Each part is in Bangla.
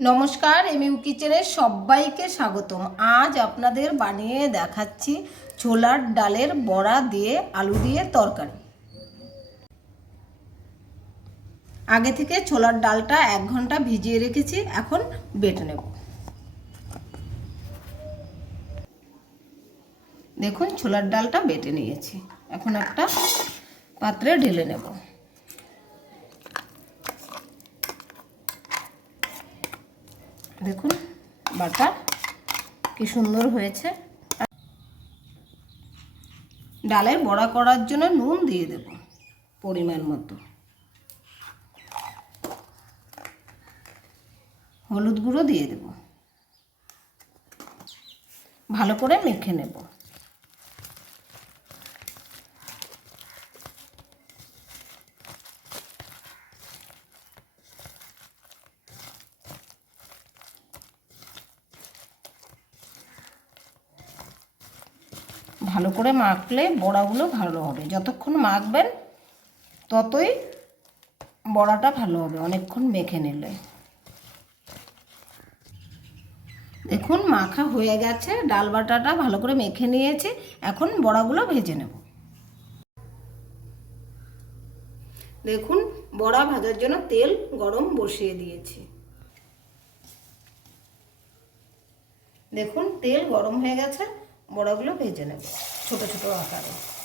নমস্কার, এমইউ কিচেনে সবাইকে স্বাগতম। আজ আপনাদের বানিয়ে দেখাচ্ছি ছোলার ডালের বড়া দিয়ে আলু দিয়ে তরকারি। আগে থেকে ছোলার ডালটা এক ঘণ্টা ভিজিয়ে রেখেছি, এখন বেটে নেব। দেখুন, ছোলার ডালটা বেটে নিয়েছি। এখন একটা পাত্রে ঢেলে নেব। দেখুন বাটা কি সুন্দর হয়েছে। ডালে বড়া করার জন্য নুন দিয়ে দেব, পরিমাণ মতো। হলুদ গুঁড়ো দিয়ে দেব। ভালো করে মেখে নেব। ভালো করে মাখলে বড়াগুলো ভালো হবে। যতক্ষণ মাখবেন ততই বড়াটা ভালো হবে, অনেকক্ষণ মেখে নিলে। দেখুন, মাখা হয়ে গেছে, ডাল বাটাটা ভালো করে মেখে নিয়েছি, এখন বড়াগুলো ভেজে নেব। দেখুন, বড়া ভাজার জন্য তেল গরম বসিয়ে দিয়েছি। দেখুন, তেল গরম হয়ে গেছে বড়াগুলো ভেজে নেব ছোটো ছোটো আকারে।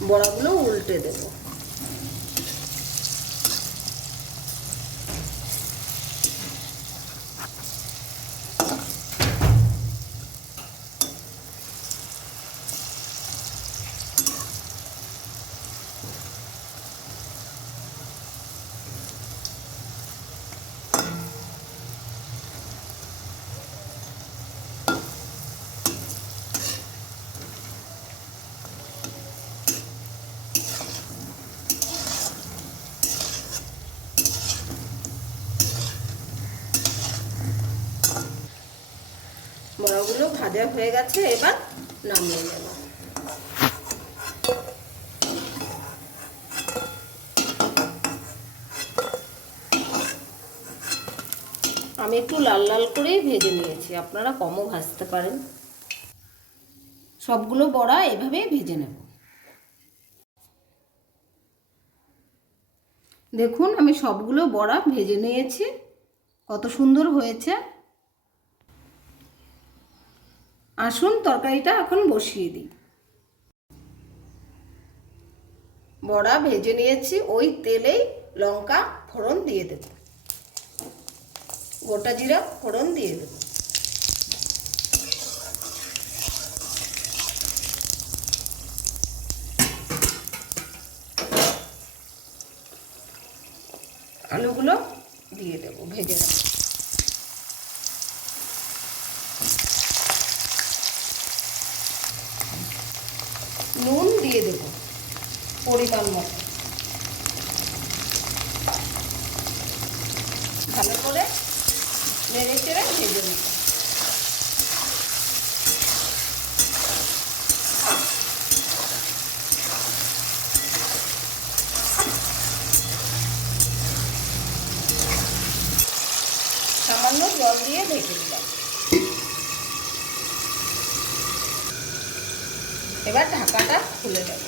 বড়াগুলো উল্টে দেবো বড়াগুলো ভাজা হয়ে গেছে, এবার নামিয়ে নেব। আমি একটু লাল লাল করেই ভেজে নিয়েছি, আপনারা কমও ভাজতে পারেন। সবগুলো বড়া এভাবেই ভেজে নেব। দেখুন, আমি সবগুলো বড়া ভেজে নিয়েছি, কত সুন্দর হয়েছে। আসুন তরকারিটা এখন বসিয়ে দিই। বড়া ভেজে নিয়েছি, ওই তেলেই লঙ্কা ফোড়ন দিয়ে দেব। গোটা জিরা ফোড়ন দিয়ে দেব। আলুগুলো দিয়ে দেব, ভেজে দেবো নুন দিয়ে দেব পরিমাণ মতো। ভালো করে নেড়ে চেড়ে ভেজে নেব। সামান্য জল দিয়ে ঢেকে দিলাম এবার ঢাকাটা খুলে দেব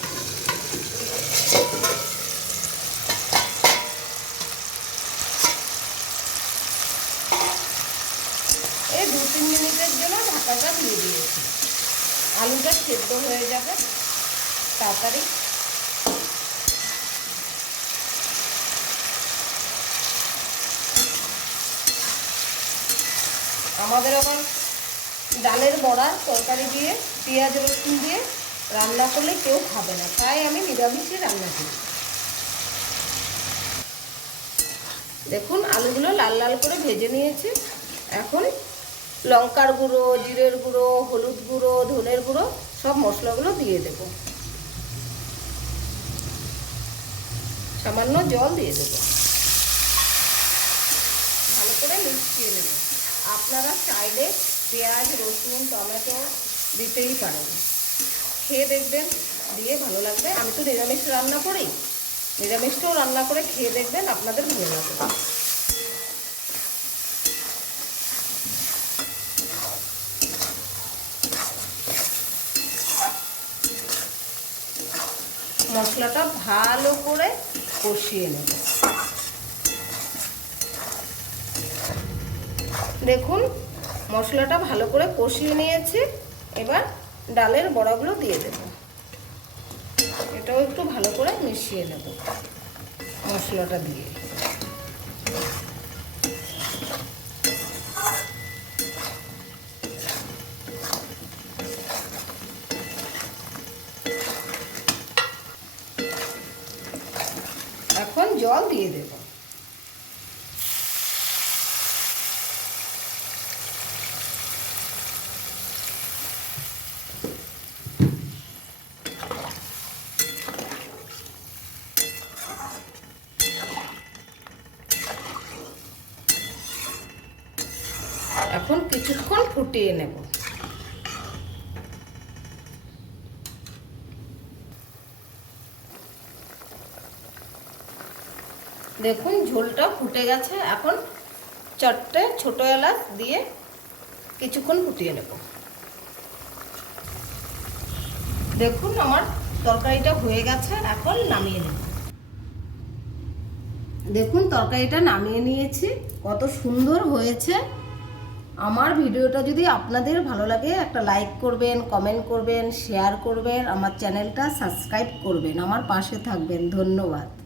এই দু তিন মিনিটের জন্য ঢাকাটা দিয়ে দিয়েছি। আলুটা সেদ্ধ হয়ে যাবে। তাড়াতাড়ি। আমাদের আবার ডালের বড়া, তরকারি দিয়ে, পেঁয়াজ রসুন দিয়ে রান্না করলে কেউ খাবে না। তাই আমি নিরামিষই রান্না করি। দেখুন, আলুগুলো লাল লাল করে ভেজে নিয়েছি। এখন লঙ্কার গুঁড়ো, জিরের গুঁড়ো, হলুদ গুঁড়ো, ধনের গুঁড়ো, সব মশলাগুলো দিয়ে দেব। সামান্য জল দিয়ে দেবো। ভালো করে মিশিয়ে নেব। আপনারা চাইলে পেঁয়াজ, রসুন, টমেটো দিতেই পারেন। খেয়ে দেখবেন, দিয়ে ভালো লাগবে। আমি তো নিরামিষ রান্না করি। নিরামিষটাও রান্না করে খেয়ে দেখবেন আপনাদের ভালো লাগবে। মশলাটা ভালো করে কষিয়ে নেব। দেখুন, মশলাটা ভালো করে কষিয়ে নিয়েছি। এবার ডালের বড়াগুলো দিয়ে দেব। এটাও একটু ভালো করে মিশিয়ে নেব মশলাটা দিয়ে। এখন জল দিয়ে দেবো এখন কিছুক্ষণ ফুটিয়ে নেব। দেখুন, ঝোলটা ফুটে গেছে। এখন চারটে ছোটো এলাচ দিয়ে কিছুক্ষণ ফুটিয়ে নেব। দেখুন, আমার তরকারিটা হয়ে গেছে। এখন নামিয়ে নেব। দেখুন, তরকারিটা নামিয়ে নিয়েছি। কত সুন্দর হয়েছে। আমার ভিডিওটা যদি আপনাদের ভালো লাগে, একটা লাইক করবেন কমেন্ট করবেন শেয়ার করবেন, আমার চ্যানেলটা সাবস্ক্রাইব করবেন, আমার পাশে থাকবেন। ধন্যবাদ।